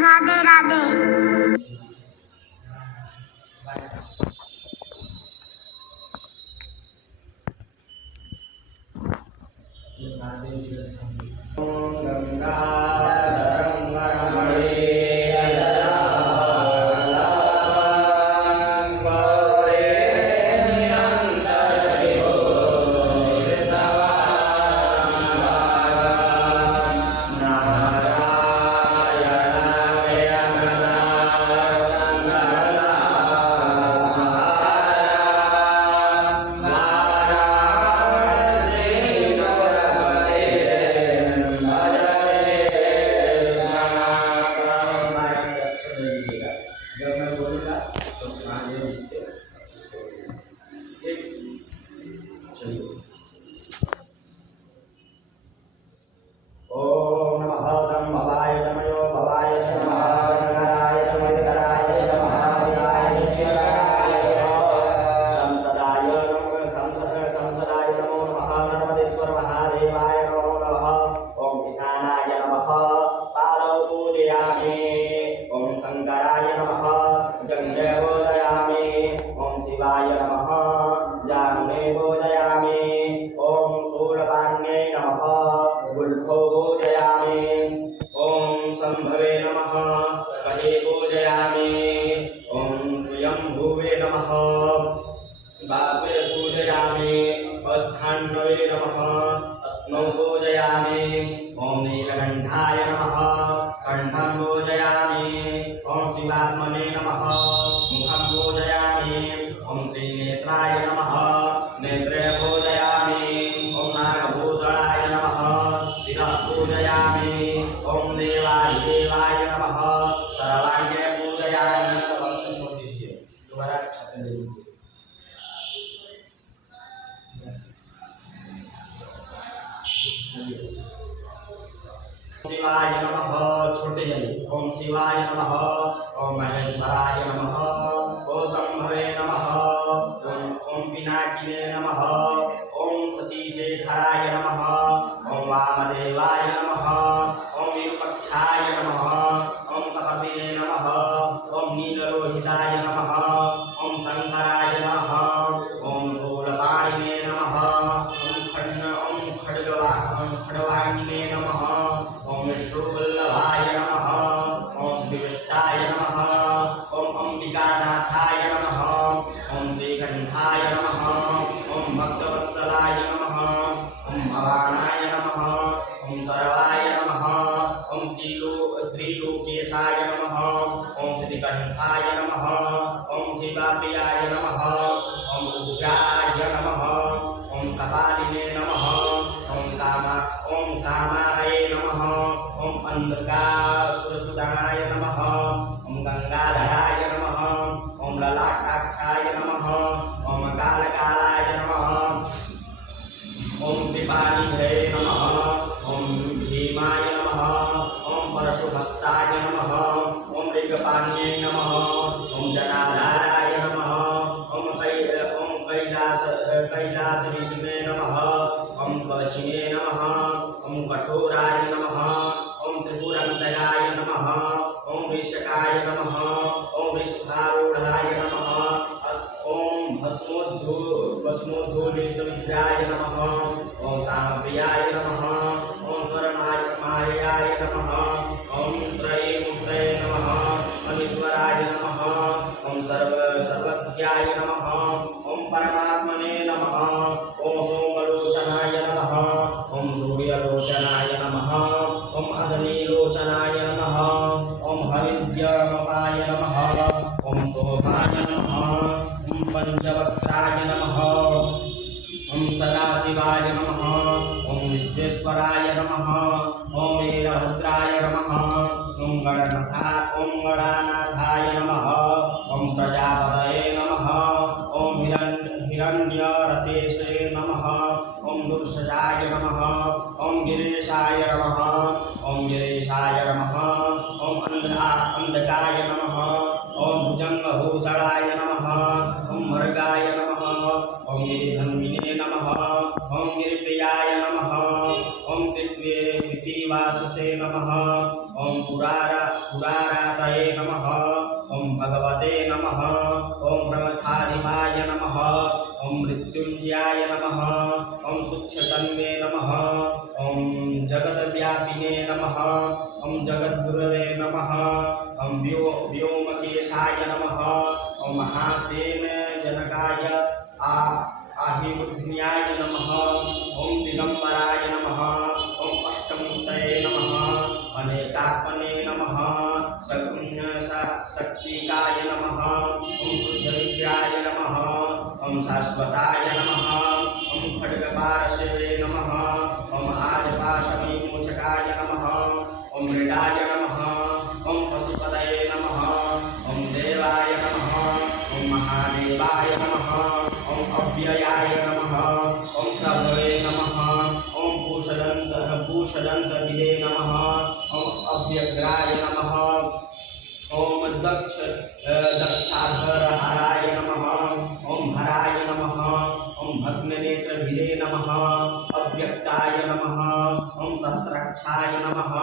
राधे राधे। शिवाय नमः। छोटे ओम शिवाय नमः। ओम महेश्वराय नमः। ओम शंभवे नमः। ओम पिनाकिने नमः। ओम शशिशेखराय नमः। ओम वामदेवाय नमः। ओम विरूपाक्षाय नमः। ओम कपिले नमः। ओम नीललोहिताय नमः। ओम शंकराय नमः। ओम शूलपाणिने नमः। ओम खड्गवाहिने नमः। ओम विष्णुवल्लभाय नमः। ओम श्रीविष्टाय नमः। ओम अंबिकानाथाय नमः। ओम श्री प्रियाय नमः ओम रुद्राय नमः ओम कपालिने नमः ओम कामाय नमः ओम अंधकासुरसुदनाय नमः ओम गंगाधराय नमः ओम ललाटाक्षाय नमः ओम कालकालाय नमः ओम कृपानिधये नमः ओम भीमाय नमः ओम परशुहस्ताय नमः ओम ऋगपाण्ये नमः ओम जटाधाराय नमः ओम कैलासविष्णे नमः ओम कवचिने नमः ओम कठोराय नमः ओम त्रिपुरन्तराय नमः ओम वृषकाय नमः ओम वृषभारूढाय नमः ओम भस्मोद्धूलितविद्याय नमः ओम सामप्रियाय नमः ओम स्वरमायाय नमः ओम त्रयीमुद्रये नमः अनीश्वराय नमः ओम सर्वज्ञाय नमः ओम परमात्मने नमः ओम सोमलोचनाय नमः ओम सूर्यलोचनाय नमः ओम अग्निलोचनाय नमः ओम हरिद्यमपाय नमः ओम सोमाय नमः ओम पंचवक्त्राय नमः ओम सदाशिवाय नमः ओम विश्वेश्वराय नमः ओम वीरभद्राय नमः ओम गणानाथाय नमः ओम प्रजापतये नमः ओम हिरण्यरतेशे नमः ओम दुर्षजाय नमः ओम गिरीशाय नमः ओम गिरीशाय नमः ओम अंधकाय नमः ओम भुजंगभूषणाय नमः ओम मर्गाय नमः ओम गिरिधन्विने नमः ओम गिरिप्रियाय नमः ओम कृत्तिवाससे नमः ओम पुरारातये नमः ओम भगवते नमः ओम ब्रह्मधारिवाय नमः ओम मृत्युंजयाय नमः ओम सूक्ष्मतन्वे नमः ओम जगद्व्यापिने नमः ओम जगद्गुरवे नमः ओम व्योमकेशाय नमः ओम महासेन जनकाय आहिबुद्ध्याय नमः ओम दिगंबराय नमः ओम अष्टमूर्तये नमः अनेकात्मने नमः शक्तिकाय नमः ओम शुद्धविद्याय नमः ओम शाश्वताय नमः ओम खड्गपारशवे नमः ओम आदिपाशविमोचकाय नमः ओम मृडाय नमः ओम पशुपतये नमः ओम देवाय नमः ओम महादेवाय नमः ओम अव्ययाय नमः ओम प्रभवे नमः ओम भूषदन्तविदे नमः ओम अव्यग्राय नमः ओम दक्षाधरहराय नमः ओम हराय नमः ओम भग्ननेत्रभिदे नमः अव्यक्ताय नमः ओम सहस्राक्षाय नमः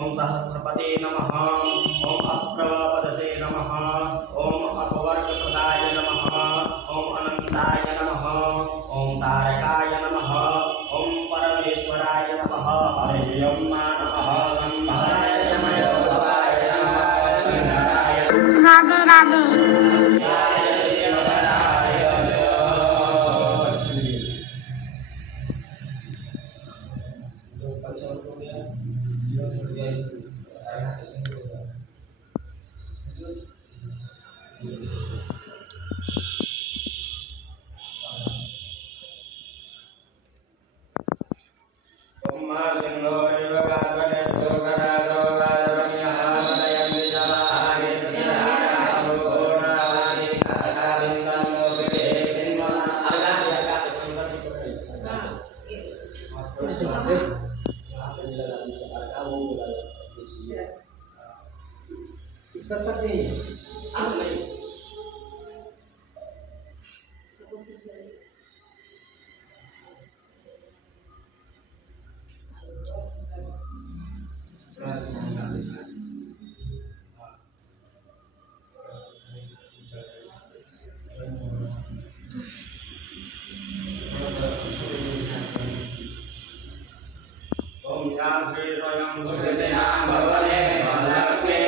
ओम सहस्रपते नमः ओम अप्रपदते नमः ओम अपवर्गप्रदाय नमः ओम अनंताय नमः ओम तारकाय नमः ओम परमेश्वराय नमः हरि ओम नमः संभाय नमः राधे राधे इसका तक नहीं है आप नहीं ओम श्री स्वयं सुकृतिनां भवने स्वलक्ष्मी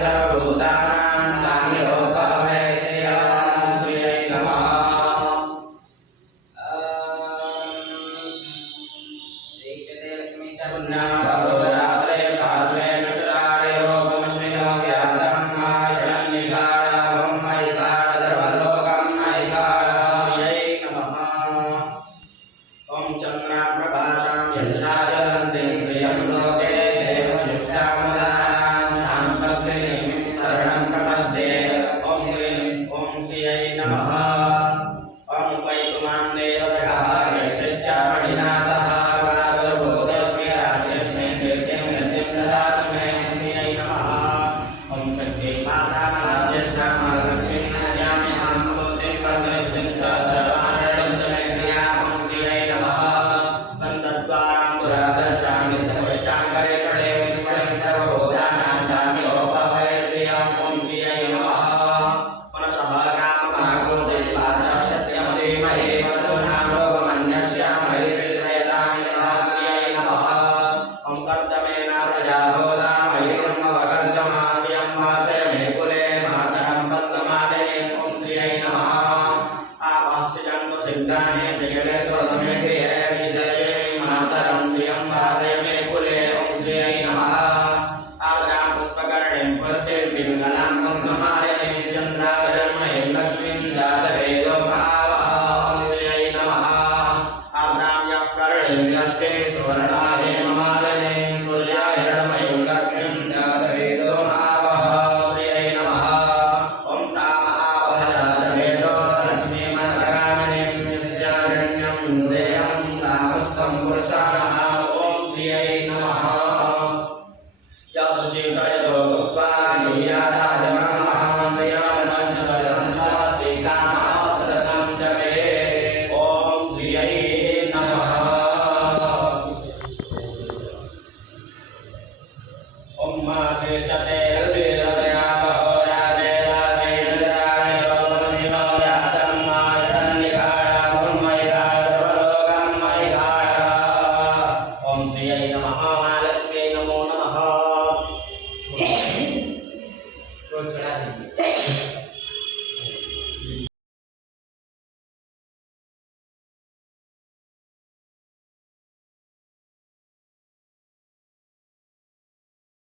सर्वभूतानि